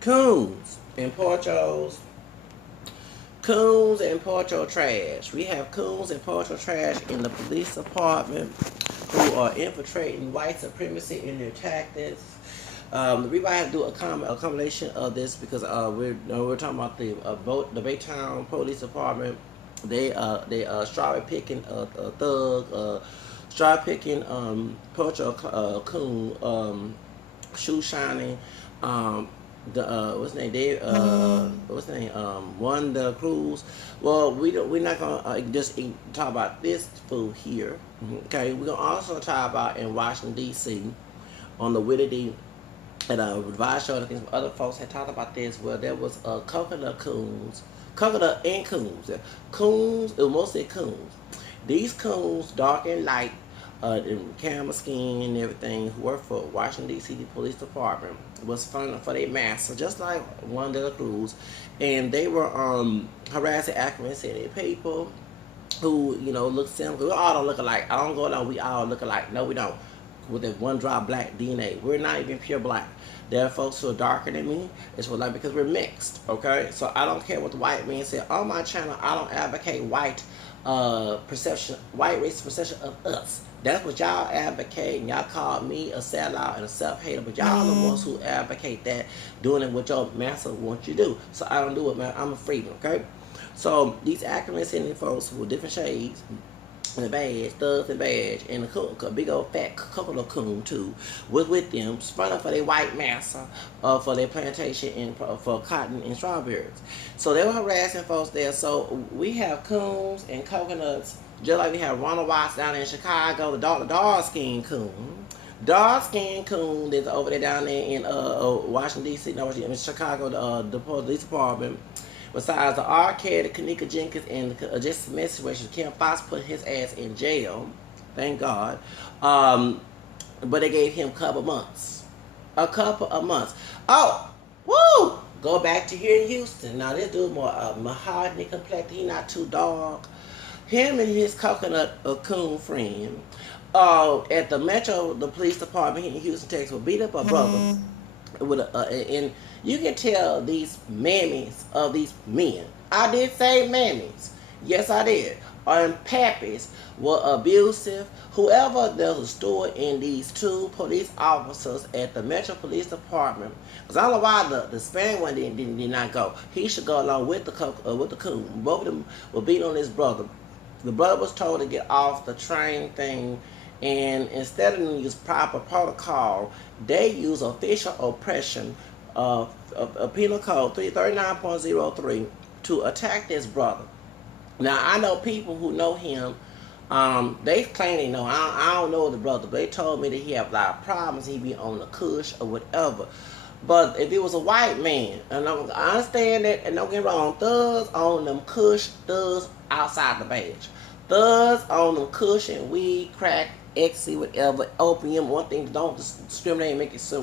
Coons and Coons and Pocho trash. We have Coons and Pocho trash in the police department who are infiltrating white supremacy in their tactics. The reason I have to do a combination of this because we're talking about the Baytown Police Department. They strawberry picking thug strawberry picking Pocho coon shoe shining the what's his name Dave what's his name one the cruise. Well, we're not gonna talk about this food here. Okay, we're gonna also talk about in Washington D.C. on the Willie D and Revised Show. I think some other folks had talked about this. Where there was coconut and coons. Coons, it was mostly coons. These coons, dark and light, in camera skin and everything, who work for Washington D.C. Police Department, was funded for their master, just like one of the crews, and they were harassing African City people who look similar. We all don't look alike. I don't go down. We all look alike. No, we don't. With that one drop black DNA, we're not even pure black. There are folks who are darker than me. It's for like because we're mixed. Okay, so I don't care what the white man said on my channel. I don't advocate white white race perception of us. That's what y'all advocate, and y'all call me a sellout and a self-hater, but y'all the ones who advocate that, doing it what your master wants you to do. So I don't do it, man. I'm a freedom, okay? So these activists and folks with different shades and a badge, thugs and badge, and a big old fat coconut coon too, was with them, spun up for their white master, for their plantation and for cotton and strawberries. So they were harassing folks there. So we have coons and coconuts, just like we have Ronald Watts down in Chicago, the dark skinned coon. Dark skinned coon that's over there down there in Washington D.C. No, in Chicago, the police department. Besides the arcade, the Kanika Jenkins, and just mess situation, Kim Fox put his ass in jail. Thank God. But they gave him a couple months. A couple of months. Oh, woo! Go back to here in Houston. Now this dude more mahogany complexion. He not too dark. Him and his coconut coon friend at the police department here in Houston, Texas, will beat up a brother with and you can tell these mammies of these men. I did say mammies. Yes, I did. And pappies were abusive. Whoever there's a story in these two police officers at the Metro Police Department, because I don't know why the Spanish one did not go. He should go along with the coon. Both of them were beating on his brother. The brother was told to get off the train thing, and instead of use proper protocol, they use official oppression of Penal Code 339.03 to attack this brother. Now, I know people who know him. They claim they know. I don't know the brother, but they told me that he have a lot of problems. He be on the kush or whatever. But if it was a white man, and I understand that, and don't get me wrong, thugs on them kush, thugs outside the badge. Thugs on them kush and weed, crack, ecstasy, whatever, opium. One thing, don't discriminate and make it so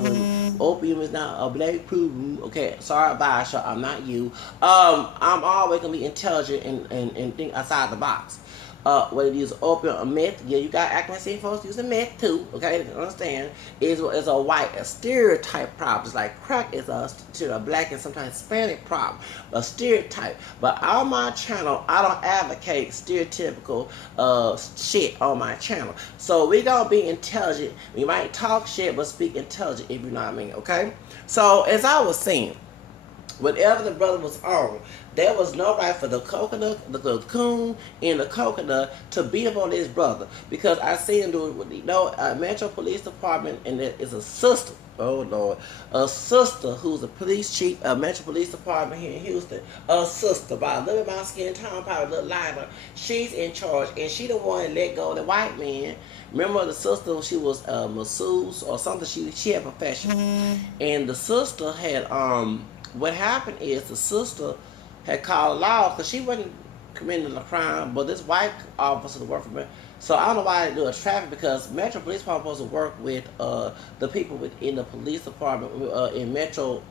opium is not a black problem. Okay, sorry, bye, I'm not you. I'm always gonna be intelligent and think outside the box. Whether you use opium or meth, yeah, you got accuracy folks using meth too. Okay, understand? Is a stereotype problem. It's like crack is a black and sometimes Hispanic problem, a stereotype. But on my channel, I don't advocate stereotypical shit on my channel. So we gonna be intelligent. We might talk shit, but speak intelligent, if you know what I mean. Okay. So as I was saying, whatever the brother was on, there was no right for the coon and the coconut to beat up on this brother, because I see him do it with Metro Police Department, and there is a sister. Oh Lord, a sister who's a police chief of Metro Police Department here in Houston. A sister, by a little bit of my skin tone, probably a little lighter. She's in charge, and she the one that let go of the white man. Remember the sister? She was a masseuse or something. She had a profession, and the sister had what happened is the sister had called law because she wasn't committing a crime, but this white officer worked for me. So I don't know why they do a traffic, because Metro Police Department supposed to work with the people within the police department in Metro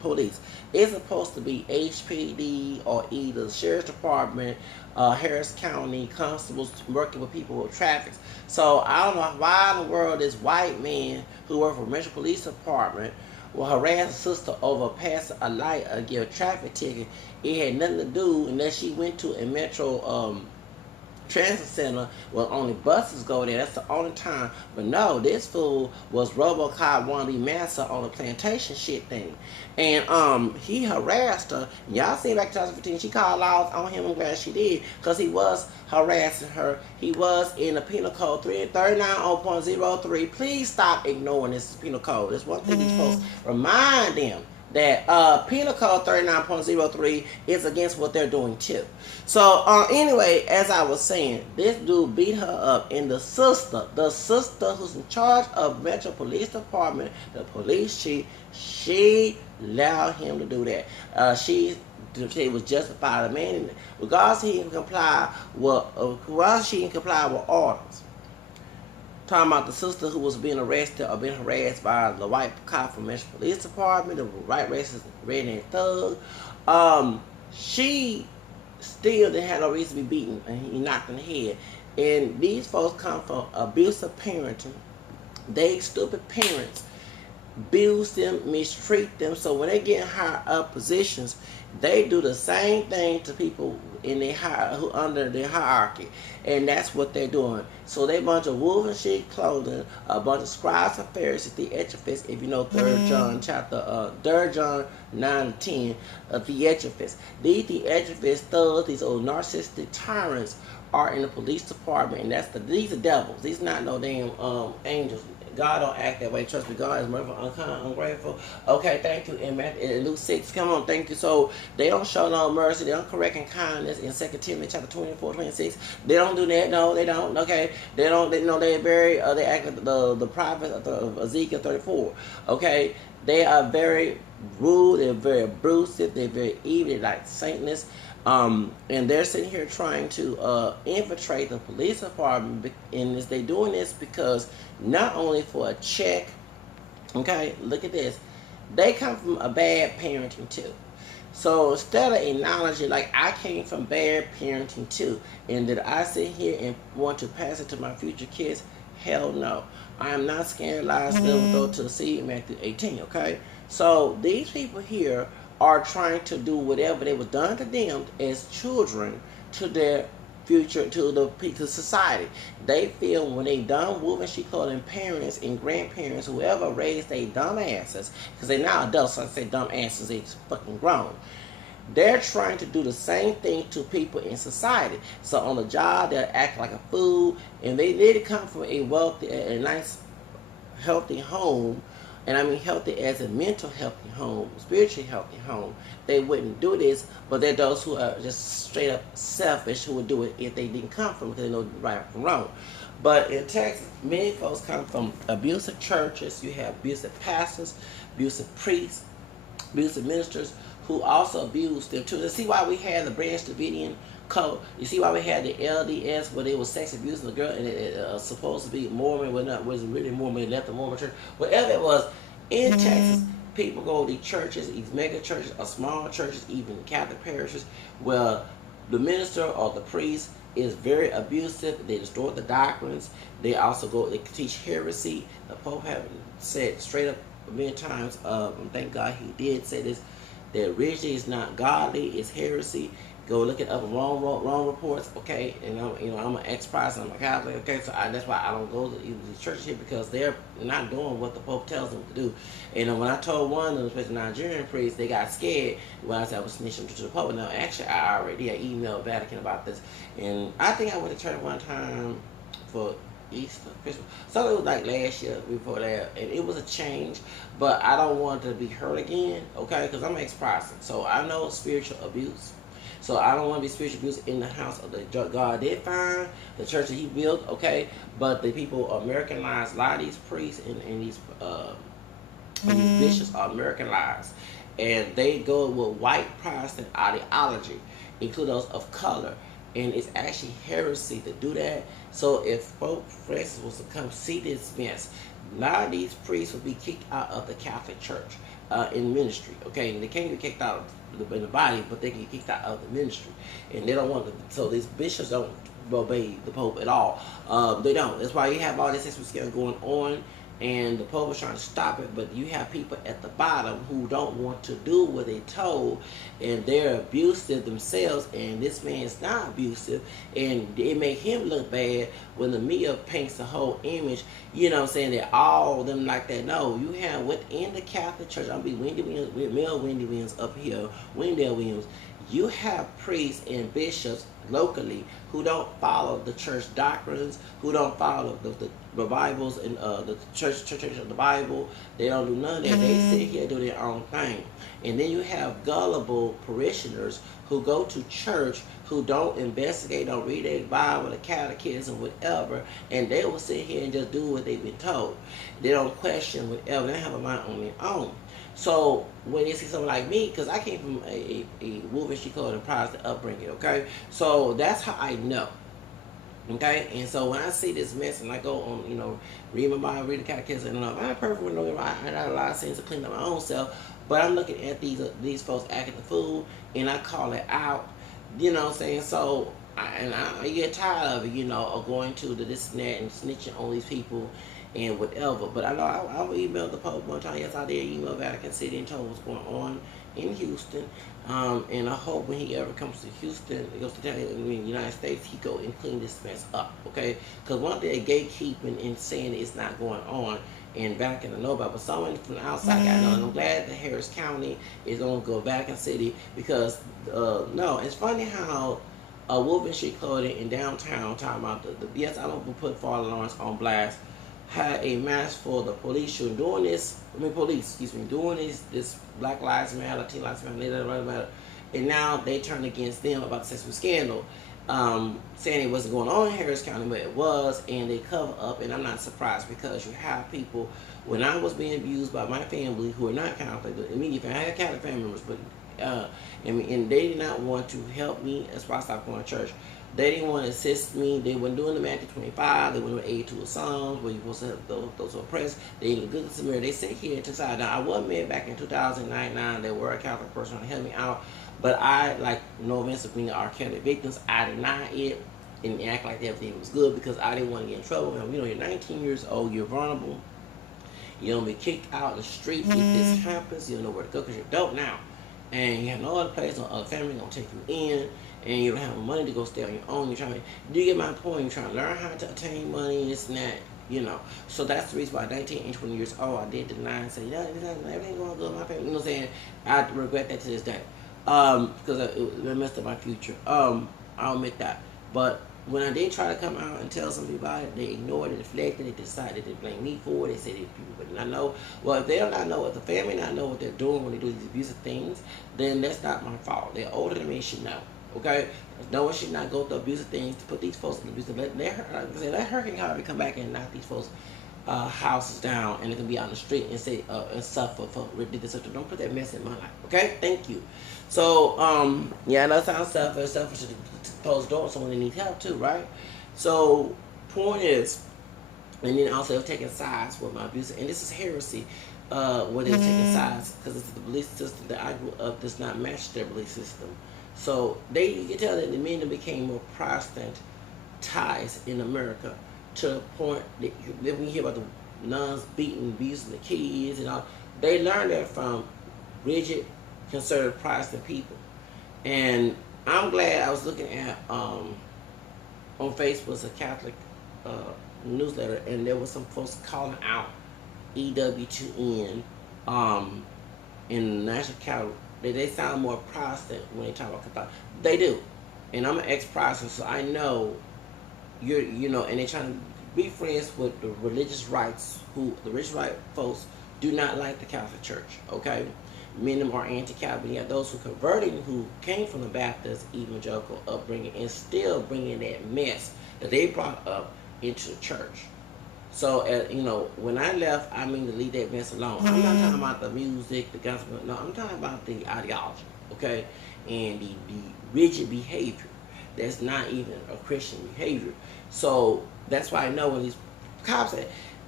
Police. It's supposed to be HPD or either the Sheriff's Department, Harris County constables working with people with traffic. So I don't know why in the world this white man who worked for Metro Police Department will harass a sister over passing a light or give a traffic ticket. It had nothing to do unless she went to a metro transit center where only buses go there. That's the only time. But no, this fool was RoboCop wannabe master on the plantation shit thing. And he harassed her. Y'all see back in 2015, she called laws on him. I'm glad she did, because he was harassing her. He was in the penal code 390.03. Please stop ignoring this penal code. That's one thing you're supposed to remind them, that penal code 39.03 is against what they're doing too. So anyway, as I was saying, this dude beat her up, and the sister who's in charge of Metro Police Department, the police chief, she allowed him to do that. She was justified. The man, regardless he didn't comply with, orders. Talking about the sister who was being arrested or being harassed by the white cop from Metro Police Department, the white racist redneck thug. She still didn't have no reason to be beaten, and he knocked in the head. And these folks come from abusive parenting. They stupid parents abuse them, mistreat them. So when they get in higher up positions, they do the same thing to people in their under their hierarchy, and that's what they're doing. So they a bunch of wolf in sheep clothing, a bunch of scribes and Pharisees, theatrifists. If you know 3 John 9-10, theatrifists. These theatrifists, thugs, these old narcissistic tyrants are in the police department, and these are devils. These not no damn angels. God don't act that way. Trust me, God is merciful, unkind, ungrateful. Okay, thank you. In Luke 6, come on, thank you. So they don't show no mercy. They don't correct in kindness. In 2 Timothy chapter 24-26, they don't do that. No, they don't. Okay, they don't. They know they're very. They act like the prophet of Ezekiel 34. Okay, they are very rude. They're very abusive. They're very evil. They're like Satanists. And they're sitting here trying to infiltrate the police department, and they doing this because not only for a check. Okay, look at this. They come from a bad parenting too. So instead of acknowledging, like, I came from bad parenting too, and did I sit here and want to pass it to my future kids? Hell no. I am not scandalized them go to the seed Matthew 18. Okay, so these people here are trying to do whatever they was done to them as children to their future, to society. They feel when they done moving, she called them parents and grandparents, whoever raised they dumb asses, because they now adults, so I say dumb asses, they fucking grown. They're trying to do the same thing to people in society. So on the job, they'll act like a fool, and they did come from a wealthy, a nice, healthy home. And I mean healthy as a mental healthy home, spiritually healthy home. They wouldn't do this, but they're those who are just straight up selfish who would do it if they didn't come from, because they know right from wrong. But in Texas, many folks come from abusive churches. You have abusive pastors, abusive priests, abusive ministers who also abuse them too. You see why we had the Branch Davidian code? You see why we had the LDS, where they was sex abusing the girl, and it supposed to be Mormon, but not wasn't really Mormon. They left the Mormon church. Whatever it was, in Texas, people go to these churches, these mega churches, or small churches, even Catholic parishes, where the minister or the priest is very abusive. They distort the doctrines. They also they teach heresy. The Pope have said straight up many times, thank God he did say this, that religion is not godly, it's heresy. Go look at other wrong reports, okay? And I'm an ex-Protestant, I'm a Catholic, okay? So that's why I don't go to these churches here, because they're not doing what the Pope tells them to do. And when I told one of them, especially Nigerian priests, they got scared when I said I was snitching to the Pope. Now, actually, I already emailed Vatican about this, and I think I went to church one time for Easter, Christmas. So it was like last year, before that, and it was a change. But I don't want to be hurt again, okay? Because I'm ex-Protestant, so I know spiritual abuse. So I don't want to be spiritual abuse in the house of the God did find, the church that he built, okay? But the people Americanized, a lot of these priests and these bishops are Americanized. And they go with white Protestant ideology, including those of color. And it's actually heresy to do that. So if Pope Francis was to come see this mess, a lot of these priests would be kicked out of the Catholic Church in ministry, okay? And they can't get kicked out in the body, but they get kicked out of the ministry. And they don't want to, so these bishops don't obey the Pope at all. They don't. That's why you have all this extra scandal going on and the Pope was trying to stop it, but you have people at the bottom who don't want to do what they told, and they're abusive themselves, and this man is not abusive, and it make him look bad when the media paints the whole image, you know what I'm saying, that all of them like that. No, you have within the Catholic Church, I'll be Wendy Williams, Mel Wendy Williams up here, Wendell Williams, you have priests and bishops locally who don't follow the church doctrines, who don't follow the Bibles and the church of the Bible. They don't do none of that. They sit here and do their own thing. And then you have gullible parishioners who go to church, who don't investigate, don't read their Bible, the catechism, whatever, and they will sit here and just do what they've been told. They don't question whatever. They have a mind on their own. So when you see someone like me, because I came from a Wolf She Code and Protestant upbringing, okay? So that's how I know, okay? And so when I see this mess and I go on, you know, read my Bible, read the catechism, and I'm not perfect with no, I got a lot of things to clean up my own self, but I'm looking at these folks acting the fool, and I call it out, you know what I'm saying? So I get tired of it, you know, of going to the this and that and snitching on these people and whatever. But I know I emailed the Pope one time. Yes, I did email Vatican City and told what's going on in Houston. And I hope when he ever comes to Houston, he goes to the United States, he go and clean this mess up, okay? Because one thing, gatekeeping and saying it's not going on in Vatican, I know about, but someone from the outside got know. And I'm glad that Harris County is going to go Vatican City because, no, it's funny how Wolf and Street Clothing in downtown, talking about the yes, I don't put Father Lawrence on blast, had a mask for the police shooting, doing this Black Lives Matter, Latino Lives Matter, and now they turn against them about the sexual scandal, saying it wasn't going on in Harris County, but it was, and they cover up, and I'm not surprised because you have people, when I was being abused by my family who are not Catholic, the immediate family, I had Catholic family members, but and they did not want to help me. That's why I stopped going to church. They didn't want to assist me. They weren't doing the Matthew 25. They weren't doing aid to the Psalms where you're supposed to help those who are oppressed. They didn't good Samaritan. They sit here and decide. Now, I was met back in 2009. They were a Catholic person to help me out. But I, like, no offense to being our Catholic victims, I denied it and act like everything was good because I didn't want to get in trouble. And, you know, you're 19 years old. You're vulnerable. You don't be kicked out the street if this happens. You don't know where to go because you're adult now. And you have no other place, no other family gonna take you in, and you don't have money to go stay on your own. You're trying to, do you get my point? You're trying to learn how to attain money, this and that, you know. So that's the reason why 19 and 20 years old, I did deny and say, yeah, everything going good with my family. You know what I'm saying? I regret that to this day, because it messed up my future. I'll admit that. But when I did try to come out and tell some people about it, they ignored it, deflected it, decided to blame me for it. They said if people would not know. Well, if they do not know, if the family not know what they're doing when they do these abusive things, then that's not my fault. They're older than me, should know. Okay? No one should not go through abusive things to put these folks in abusive. Let Hurricane Harvey come back and knock these folks' houses down, and they can be out on the street and say and suffer for ridiculous stuff. Don't put that mess in my life. Okay? Thank you. So, yeah, I know it sounds selfish to close the door so when they need help too, right? So, point is, and then also taking sides with my abuse, and this is heresy, where they're taking sides because it's the belief system that I grew up does not match their belief system. So you can tell that the men became more Protestant ties in America to the point that when you hear about the nuns beating, abusing the kids and all, they learned that from rigid, conservative Protestant people. And I'm glad I was looking at on Facebook, a Catholic newsletter, and there was some folks calling out EWTN in the National Catholic. They sound more Protestant when they talk about Catholic. They do, and I'm an ex-Protestant, so I know you know, and they're trying to be friends with the religious rights, who the religious right folks do not like the Catholic Church. Okay. Many of them are anti-Catholic. You have those who converted, who came from the Baptist evangelical upbringing and still bringing that mess that they brought up into the church. So, you know, when I left, I mean to leave that mess alone. I'm not talking about the music, the gospel. No, I'm talking about the ideology, okay, and the rigid behavior that's not even a Christian behavior. So that's why I know when these cops,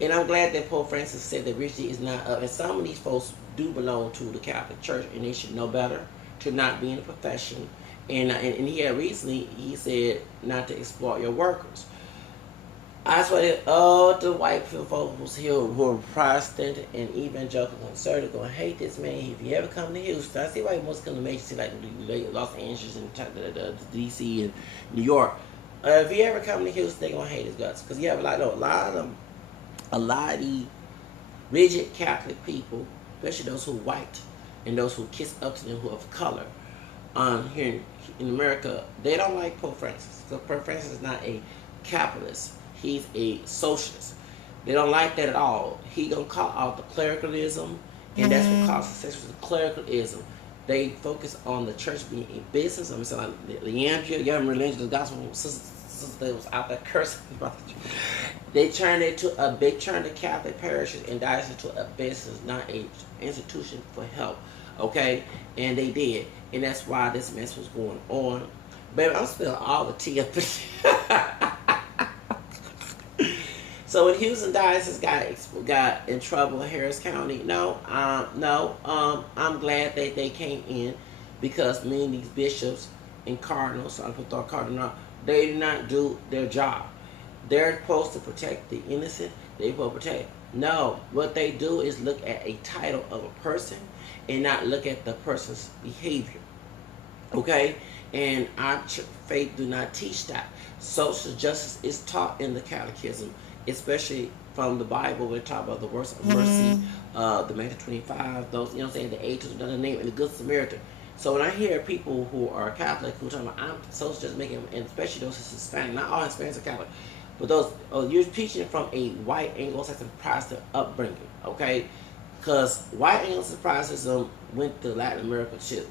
and I'm glad that Pope Francis said that rigidity is not up. And some of these folks do belong to the Catholic Church, and they should know better to not be in a profession. And he had recently, he said not to exploit your workers. I swear that all the white folks here who are Protestant and evangelical conservative gonna hate this man if you ever come to Houston. I see why he must come to major cities like Los Angeles and DC and New York. If you ever come to Houston, they gonna hate his guts because you have a lot of the rigid Catholic people, especially those who are white and those who kiss up to them who are of color. Here in America, they don't like Pope Francis. So Pope Francis is not a capitalist. He's a socialist. They don't like that at all. He gonna call out the clericalism, and that's what causes the clericalism. They focus on the church being a business. I'm saying like Leandria, you haven't religion, the gospel sisters that was out there cursing about the church. They turned the Catholic parishes and dioceses into a business, not a institution for help. Okay, and they did, and that's why this mess was going on. Baby, I'm spilling all the tea up. So when Houston Diocese got in trouble in Harris County, I'm glad that they came in because many of these bishops and cardinals, so I put the cardinal, they did not do their job. They're supposed to protect the innocent. They're supposed to protect. No, what they do is look at a title of a person and not look at the person's behavior. Okay? And our faith do not teach that. Social justice is taught in the catechism, especially from the Bible. We talk about the works of mercy, the Matthew 25, those, you know what I'm saying, the age of the name, and the Good Samaritan. So when I hear people who are Catholic who are talking about, I'm social justice making, and especially those who are Hispanic, not all Hispanics are Catholic, but those, you're teaching from a white Anglo-Saxon Protestant upbringing, okay? Because white Anglo-Saxon Protestantism went to Latin America too.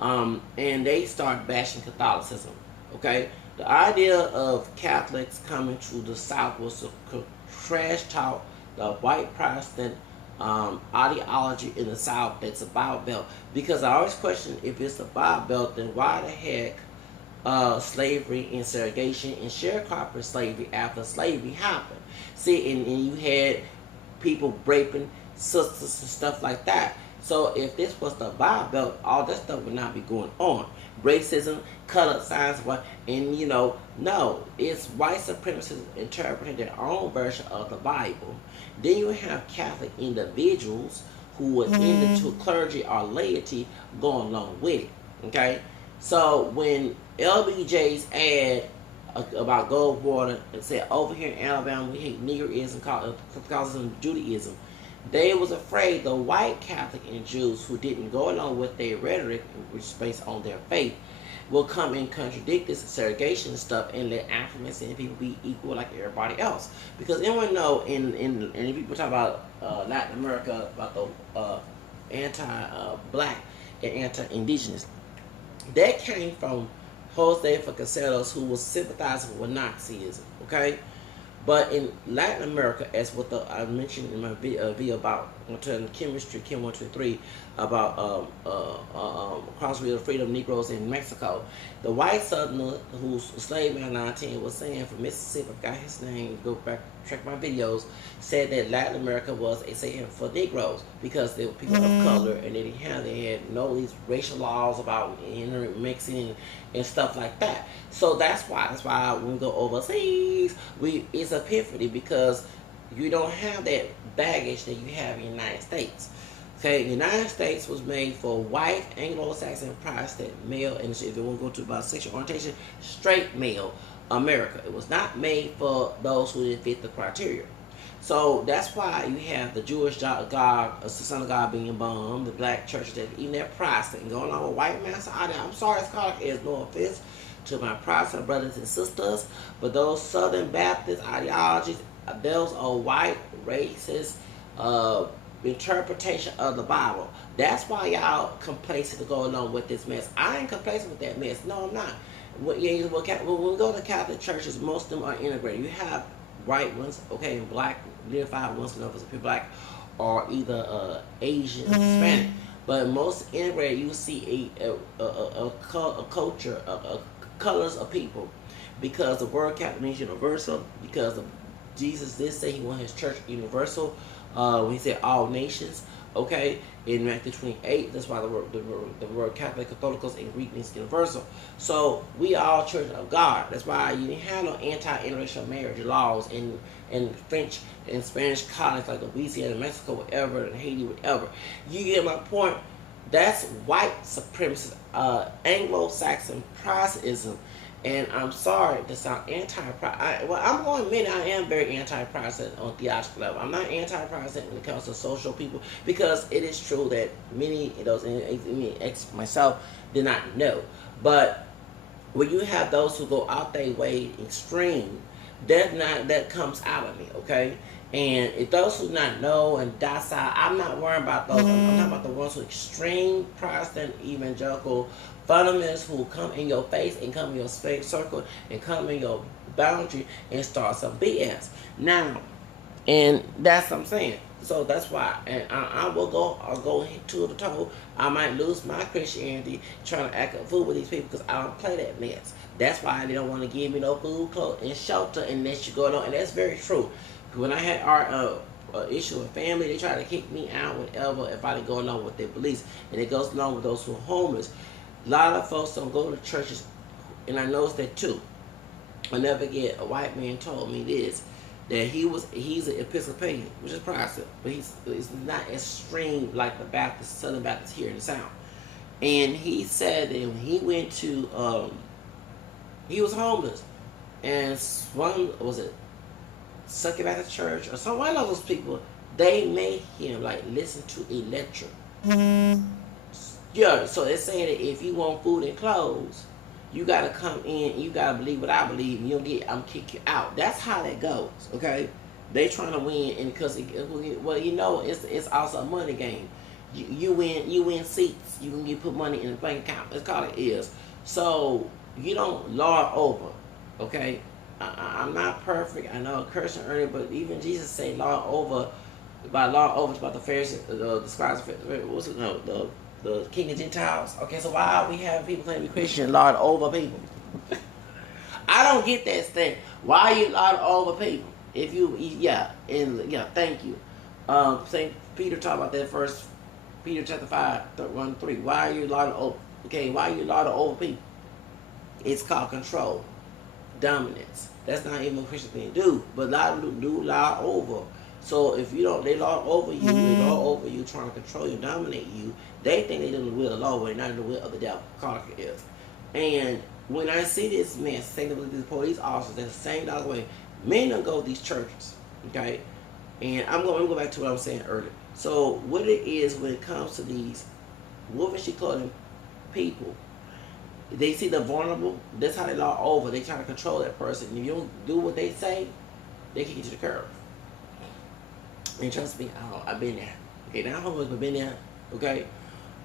And they start bashing Catholicism, okay? The idea of Catholics coming to the South was to trash talk the white Protestant ideology in the South that's a Bible Belt. Because I always question, if it's a Bible Belt, then why the heck slavery and segregation and sharecropper slavery after slavery happened? See, and you had people raping sisters and stuff like that. So if this was the Bible Belt, all that stuff would not be going on. Racism, colored signs, and no, it's white supremacists interpreting their own version of the Bible. Then you have Catholic individuals who was into clergy or laity going along with it. Okay, so when LBJ's ad about Goldwater and said over here in Alabama we hate Negroism, Catholicism, Judaism, they was afraid the white Catholic and Jews who didn't go along with their rhetoric, which is based on their faith, will come and contradict this segregation stuff and let African descended people be equal like everybody else. Because everyone know, and people talk about Latin America, about the anti-black and anti-indigenous, that came from Jose Vasconcelos, who was sympathizing with Nazism, okay? But in Latin America, as what I mentioned in my video about chemistry, Chem 123, about cross real freedom Negroes in Mexico, the white southerner who's slave man 19 was saying from Mississippi, I forgot his name, go back, check my videos, said that Latin America was a safe for Negroes because they were people of color and they had no these racial laws about intermixing and stuff like that. So that's why when we go overseas, it's epiphany because you don't have that baggage that you have in the United States. Okay, the United States was made for white Anglo-Saxon Protestant male, and if you want to go to about sexual orientation, straight male America. It was not made for those who didn't fit the criteria. So that's why you have the Jewish God, the Son of God being bombed, the black churches that even they're Protestant and going on with white master. I'm sorry, Scott, is no offense to my Protestant brothers and sisters, but those Southern Baptist ideologies, those are white racist interpretation of the Bible. That's why y'all complacent to go along with this mess. I ain't complacent with that mess. No, I'm not. When we go to Catholic churches, most of them are integrated. You have white ones, okay, and black, unified ones, if it's black, or either Asian, Hispanic. But most integrated, you see a culture, colors of people, because the word Catholic means universal. Because Jesus did say he wanted his church universal. When he said all nations, Okay, in Matthew 28, that's why the word Catholic, Catholicos, and Greek means universal. So we all children of God. That's why you didn't have no anti-interracial marriage laws in French and Spanish colonies like Louisiana, Mexico, whatever, and Haiti, whatever. You get my point? That's white supremacist, Anglo-Saxon Protestantism. And I'm sorry to sound anti-Protestant. Well, I'm going to admit I am very anti-Protestant on theological level. I'm not anti-Protestant when it comes to social people, because it is true that many of those, myself, did not know. But when you have those who go out their way extreme, that comes out of me, okay? And if those who not know and docile, I'm not worrying about those. I'm talking about the ones who extreme Protestant evangelical fundamentalists who come in your face and come in your space circle and come in your boundary and start some BS. Now, and that's what I'm saying. So that's why, and I'll go toe to toe. I might lose my Christianity trying to act a fool with these people because I don't play that mess. That's why they don't want to give me no food, clothes, and shelter, and let you go along. And that's very true. When I had our issue with family, they try to kick me out, whatever, if I didn't go along with their beliefs. And it goes along with those who are homeless. A lot of folks don't go to churches, and I noticed that too. I never forget, a white man told me this, that he's an Episcopalian, which is Protestant, but he's not extreme like the Baptist, Southern Baptists here in the South. And he said that when he went to, he was homeless, and one, was it Sucky Baptist Church or some one of those people, they made him like listen to electric. Yeah, so they're saying that if you want food and clothes, you gotta come in and you gotta believe what I believe, and you'll get, I'm kick you out. That's how that goes, okay? They trying to win, and because well, you know, it's also a money game. You win seats. You put money in the bank account. That's all it is. So you don't lord over, okay? I'm not perfect. I know cursing earlier, but even Jesus said lord over. By lord over, it's about the Pharisees, the scribes. What's it? No, the king of Gentiles. Okay, so why are we having people claim to be Christian lord over people? I don't get that thing. Why are you lord over people? If you, thank you. Saint Peter talked about that first, Peter chapter 5, 1, 3. Why are you lord over? Okay, why are you lord over people? It's called control, dominance. That's not even a Christian thing to do, but a lot of them do lord over. So if you don't, they lord over you, trying to control you, dominate you. They think they're doing the will of the Lord, when they're not in the will of the devil. Carter is. And when I see this man saying to these police officers, that's the same dog way. Men don't go to these churches, okay? And I'm going to go back to what I was saying earlier. So what it is when it comes to these wolf in sheep clothing people, they see the vulnerable. That's how they lord over. They try to control that person. If you don't do what they say, they kick you to the curb. And trust me, I've been there. Okay, not homeless, but been there. Okay,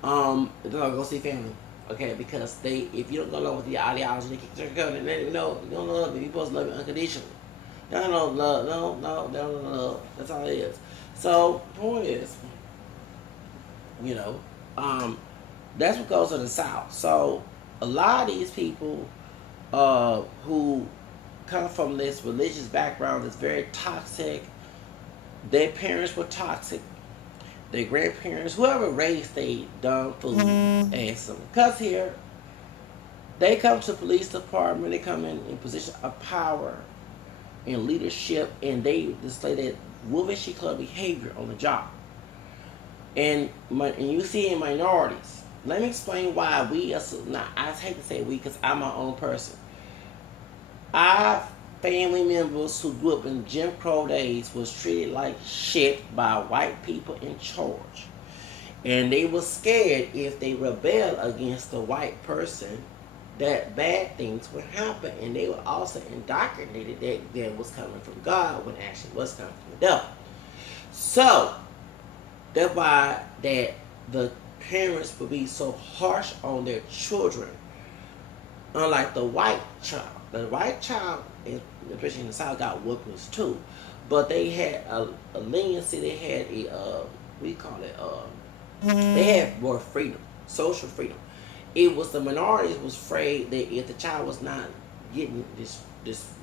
they'll go see family. Okay, because if you don't go along with the ideology, they kick you to the curb. And then, you don't love you. You're supposed to love you unconditionally. They don't know love. No, they don't know love. That's all it is. So the point is, that's what goes to the South. So a lot of these people who come from this religious background that's very toxic. Their parents were toxic. Their grandparents, whoever raised they dumb fool, and some cuss here, they come to the police department, they come in position of power and leadership, and they display that wolfish club behavior on the job. And you see in minorities. Let me explain why we, I hate to say we because I'm my own person. Family members who grew up in Jim Crow days was treated like shit by white people in charge. And they were scared if they rebelled against the white person that bad things would happen. And they were also indoctrinated that was coming from God when actually was coming from the devil. So that's why that the parents would be so harsh on their children. Unlike the white child. The white child, especially in the South, got whoopings too. But they had a leniency, they had they had more freedom, social freedom. It was the minorities was afraid that if the child was not getting this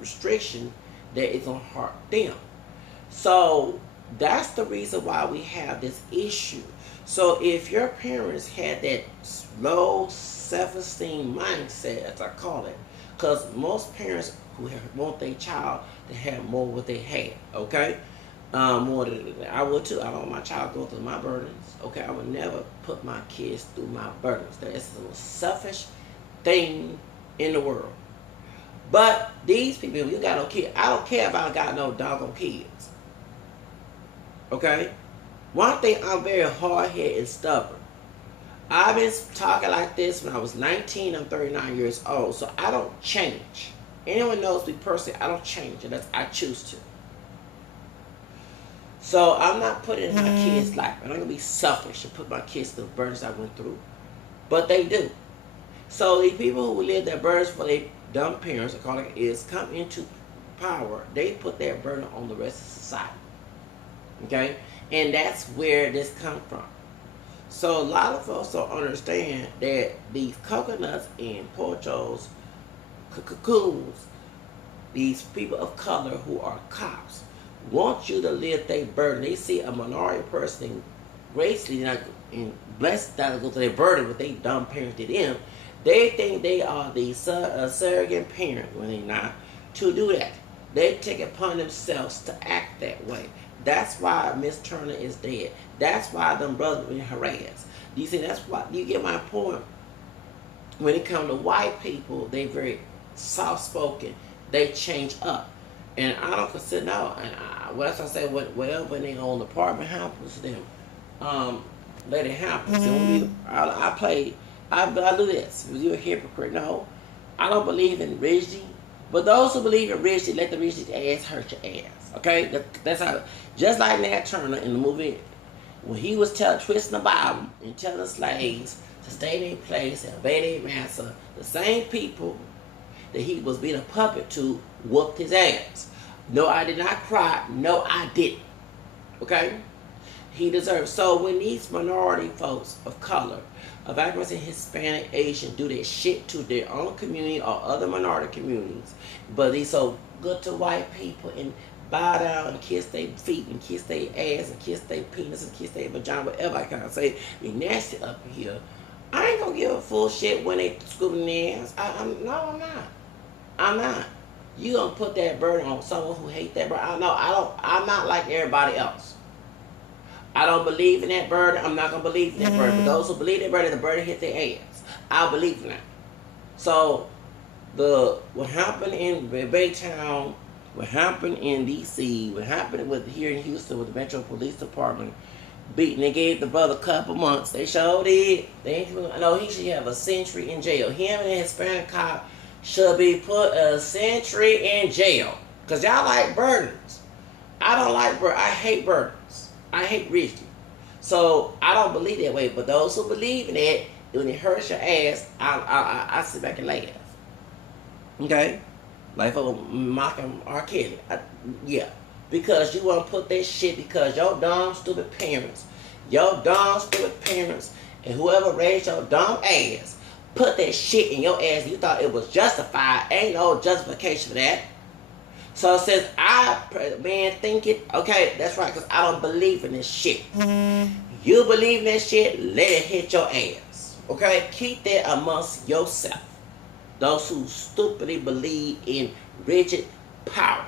restriction, that it's gonna hurt them. So That's the reason why we have this issue. So if your parents had that low self-esteem mindset, as I call it, because most parents who want their child to have more what they had, okay? More than I would too. I don't want my child to go through my burdens. Okay, I would never put my kids through my burdens. That is the most selfish thing in the world. But these people, you got no kids. I don't care if I got no doggone kids. Okay? One thing, I'm very hard-headed and stubborn. I've been talking like this when I was 19. I'm 39 years old. So I don't change. Anyone knows me personally, I don't change unless I choose to. So I'm not putting in my kids' life. I'm not going to be selfish and put my kids through the burdens I went through. But they do. So the people who live their burdens for their dumb parents, I call it, is come into power. They put their burden on the rest of society. Okay? And that's where this comes from. So a lot of folks don't understand that these coconuts and Pochos, Coons, these people of color who are cops, want you to live their burden. They see a minority person gracefully and blessed not to go through their burden, but they dumb parents did them. They think they are the surrogate parent when they're not to do that. They take it upon themselves to act that way. That's why Miss Turner is dead. That's why them brothers been harassed. You see, that's why you get my point. When it comes to white people, they very soft spoken. They change up. And I don't consider now. And what I say, whatever they own apartment happens to them, let it happen. So I do this. You're a hypocrite. No, I don't believe in rigidity. But those who believe in rigidity, let the rigidity ass hurt your ass. Okay, that's how. Just like Nat Turner in the movie, when he was twisting the Bible and telling the slaves to stay in their place and obey their master, the same people that he was being a puppet to whooped his ass. No, I did not cry. No, I didn't. Okay? He deserves. So when these minority folks of color, of African, Hispanic, Asian, do their shit to their own community or other minority communities, but they so good to white people and bow down and kiss their feet and kiss their ass and kiss their penis and kiss their vagina, whatever I can say, be nasty up in here. I ain't gonna give a full shit when they scooping their ass. I'm not. I'm not. You gonna put that burden on someone who hate that burden? I'm not like everybody else. I don't believe in that burden. I'm not gonna believe in that burden. But those who believe that burden, the burden hit their ass. I believe in that. So what happened in Baytown, what happened in D.C., what happened here in Houston with the Metro Police Department beating, they gave the brother a couple months. They showed it. He should have a century in jail. Him and the Hispanic cop should be put a century in jail. Because y'all like burdens. I don't like burdens. I hate burdens. I hate rigidity. So I don't believe that way. But those who believe in it, when it hurts your ass, I sit back and laugh. Okay? Like for mocking R. Kelly. Yeah. Because you want to put that shit because your dumb, stupid parents, and whoever raised your dumb ass, put that shit in your ass and you thought it was justified. Ain't no justification for that. So since think it, okay, that's right, because I don't believe in this shit. You believe in that shit, let it hit your ass. Okay? Keep that amongst yourself. Those who stupidly believe in rigid power.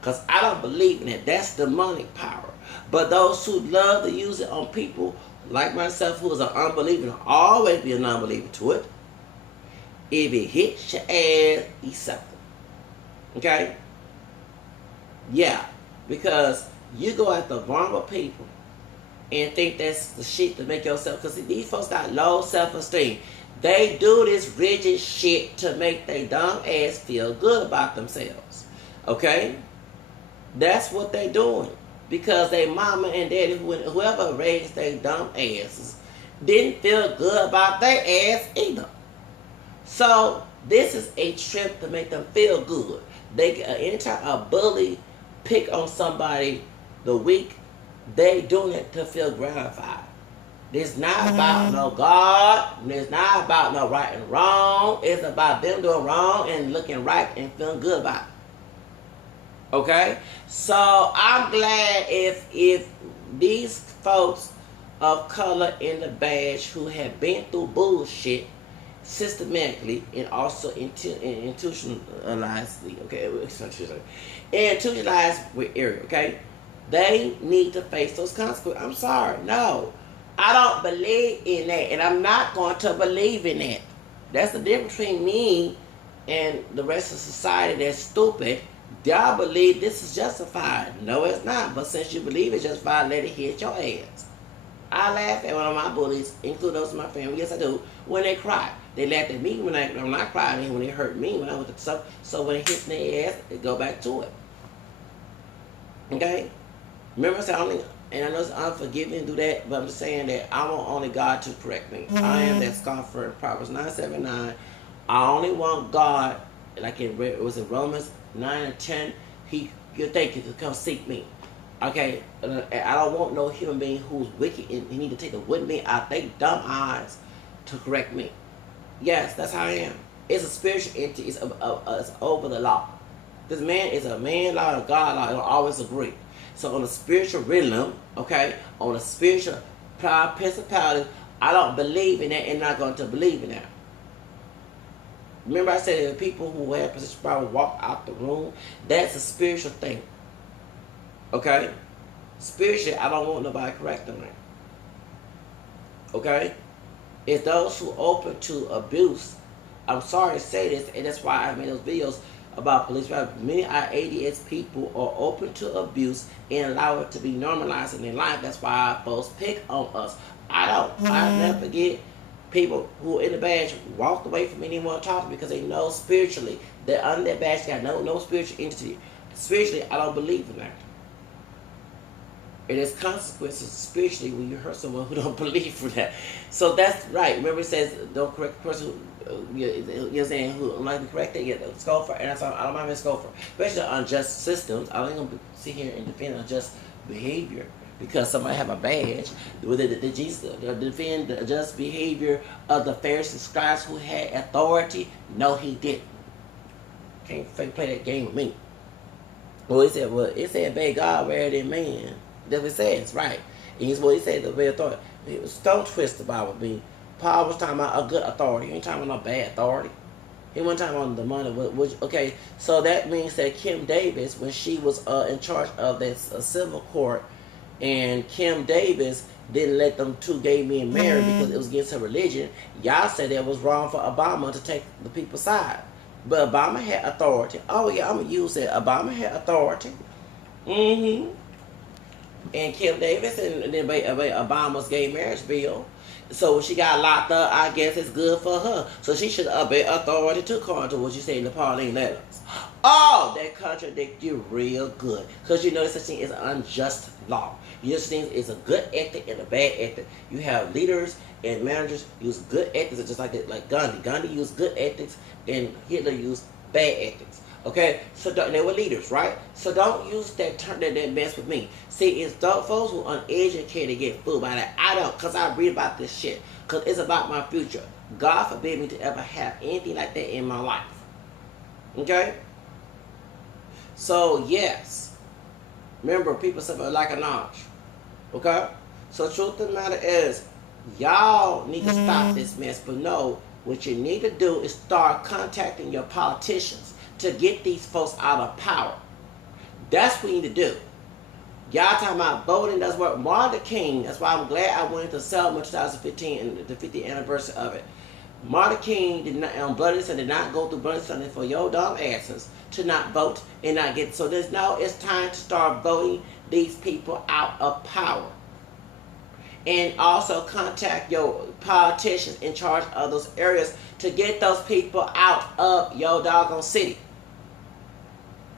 Because I don't believe in it. That's demonic power. But those who love to use it on people like myself who is an unbeliever, and always be an unbeliever to it, if it hits your ass, accept it. Okay? Yeah. Because you go after vulnerable people and think that's the shit to make yourself, because these folks got low self-esteem. They do this rigid shit to make their dumb ass feel good about themselves. Okay? That's what they doing. Because they mama and daddy, whoever raised their dumb asses, didn't feel good about their ass either. So this is a trip to make them feel good. Anytime a bully pick on somebody the weak, they doing it to feel gratified. It's not about no God. It's not about no right and wrong. It's about them doing wrong and looking right and feeling good about it. Okay, so I'm glad if these folks of color in the badge who have been through bullshit systematically and also institutionalized, okay, institutionalized with area, okay, they need to face those consequences. I'm sorry, no, I don't believe in that, and I'm not going to believe in that. That's the difference between me and the rest of society that's stupid. Y'all believe this is justified. No, it's not. But since you believe it's justified, let it hit your ass. I laugh at one of my bullies, include those in my family. Yes, I do. When they cry, they laugh at me when I'm not crying. When they hurt me when I was the stuff. So when it hits their ass, they go back to it. Okay. Remember, I said only, and I know it's unforgiving to do that, but I'm just saying that I want only God to correct me. I am that scoffer in Proverbs 9:7-9. I only want God, like it was in Romans 9:10. You think you to come seek me. Okay, I don't want no human being who's wicked and he need to take the wooden me out their dumb eyes to correct me. Yes, that's how I am. It's a spiritual entity. It's over the law. This man is a man law and God law. I don't always agree. So on the spiritual realm, okay, on the spiritual principality, I don't believe in that and not going to believe in that. Remember I said that people who have position power walk out the room. That's a spiritual thing. Okay? Spiritually, I don't want nobody correcting me. Okay? It's those who open to abuse. I'm sorry to say this, and that's why I made those videos about police. Many ADS people are open to abuse and allow it to be normalized in their life. That's why folks pick on us. I never forget people who in the badge walked away from anyone talking because they know spiritually that under that badge got no spiritual entity. Spiritually, I don't believe in that. It has consequences spiritually when you hurt someone who don't believe for that. So that's right. Remember it says don't correct the person who you're saying who might be corrected. Yeah, scoffer, and that's I don't mind being scoffer, especially unjust systems. I don't even sit here and defend unjust behavior because somebody have a badge. The Jesus defend the just behavior of the Pharisees, scribes who had authority. No, he didn't. Can't play that game with me. Well, it said, obey God rather than man. That's what it says, right? And he's what he said, the way authority. Don't twist the Bible, B. Paul was talking about a good authority. He ain't talking about no bad authority. He wasn't talking about the money. Okay, so that means that Kim Davis, when she was in charge of that civil court, and Kim Davis didn't let them two gay men marry because it was against her religion, y'all said it was wrong for Obama to take the people's side. But Obama had authority. Oh, yeah, I'm going to use it. Obama had authority. Mm-hmm. And Kim Davis and then Obama's gay marriage bill. So when she got locked up, I guess it's good for her. So she should obey authority too, according to what you say in the Pauline letters. Oh, that contradict you real good. Because you know there's such thing as an unjust law. You know such thing is a good ethic and a bad ethic. You have leaders and managers use good ethics, just like that, like Gandhi. Gandhi used good ethics and Hitler used bad ethics. Okay, so they were leaders, right? So don't use that term that mess with me. See, it's those folks who are uneducated get fooled by that. I don't, because I read about this shit. Because it's about my future. God forbid me to ever have anything like that in my life. Okay? So, yes. Remember, people suffer like a knowledge. Okay? So, truth of the matter is, y'all need to stop this mess. But no, what you need to do is start contacting your politicians to get these folks out of power. That's what you need to do. Y'all talking about voting, that's what Martin Luther King, that's why I'm glad I went to Selma in 2015 and the 50th anniversary of it. Martin Luther King did not, on Bloody Sunday, did not go through Bloody Sunday for your dumb asses to not vote and not get, so there's now it's time to start voting these people out of power. And also contact your politicians in charge of those areas to get those people out of your doggone city.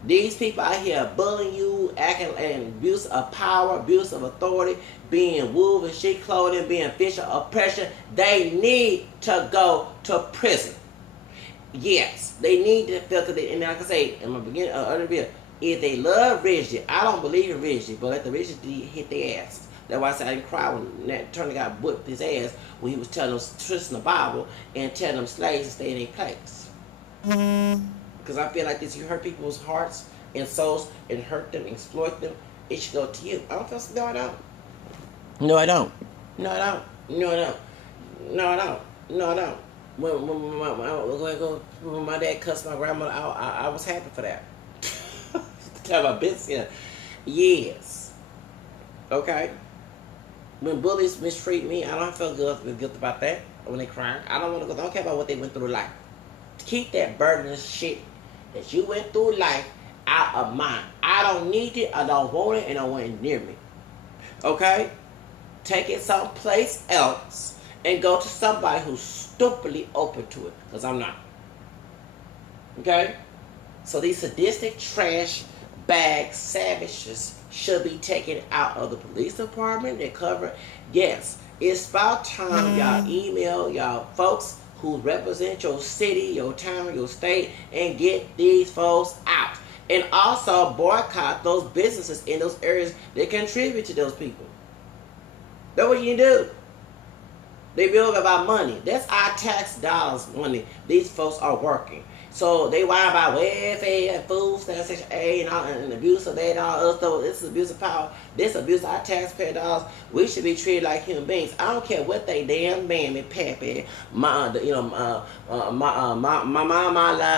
These people out here bullying you, acting and abuse of power, abuse of authority, being wolf in sheep clothing, being official oppression, they need to go to prison. Yes, they need to feel, and like I say in my beginning of the video, if they love Reggie, I don't believe in Reggie, but let the Reggie hit their ass. That's why I said I didn't cry when that Turner got whipped his ass when he was telling them twisting the Bible and telling them slaves to stay in their place. Because I feel like this, you hurt people's hearts insults and hurt them, exploit them, it should go to you. I don't feel so. No, I don't. No, I don't. No, I don't. No, I don't. No, I don't. No, I don't. When my dad cussed my grandmother out, I was happy for that. Tell my business. Yes. Okay. When bullies mistreat me, I don't feel guilt about that. When they cry, I don't care about what they went through life. Keep that burdenous shit that you went through life out of mine. I don't need it. I don't want it, and I don't want it near me. Okay. Take it someplace else and go to somebody who's stupidly open to it, because I'm not. Okay? So these sadistic trash bag savages should be taken out of the police department. They cover. Yes, it's about time y'all email y'all folks who represent your city, your town, your state, and get these folks out. And also boycott those businesses in those areas that contribute to those people. That's what you do. They build about money. That's our tax dollars money. These folks are working. So they whine about welfare and food stamps, Section A, and all, and abuse of that and all other stuff. This is abuse of power. This abuse of our taxpayer dollars. We should be treated like human beings. I don't care what they damn mammy, pappy, my mama,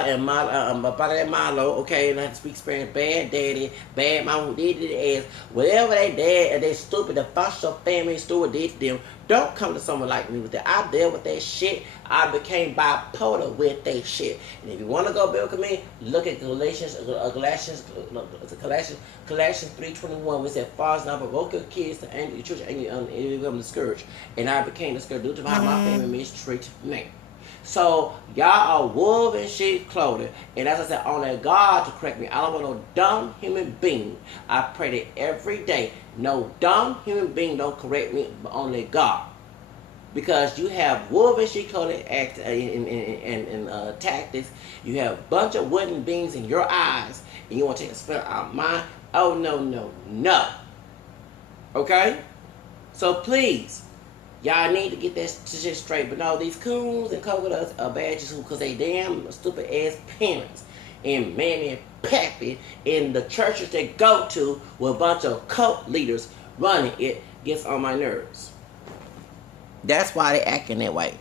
and my father, Milo. Okay, and I have to speak Spanish. Bad daddy, bad mama who did it ass. Whatever they did, and they stupid, the functional family steward did to them. Don't come to someone like me with that. I dealt with that shit. I became bipolar with that shit. And if you want to go biblical me, look at Galatians 3:21, which said, "Fathers, not provoke your kids to anger, your children, and you become the scourge." And I became the scourge due to how my family mistreated me. So y'all are wolf in sheep clothing, and as I said, only God to correct me. I don't want no dumb human being. I pray that every day, no dumb human being don't correct me, but only God. Because you have wolf in sheep clothing act and tactics. You have a bunch of wooden beings in your eyes, and you want to take a spell out of mine. Oh no, no, no. Okay, so please. Y'all need to get that shit straight. But no, these coons and coconuts are badges because they damn stupid ass parents and mammy and pappy in the churches they go to with a bunch of cult leaders running it gets on my nerves. That's why they acting that way.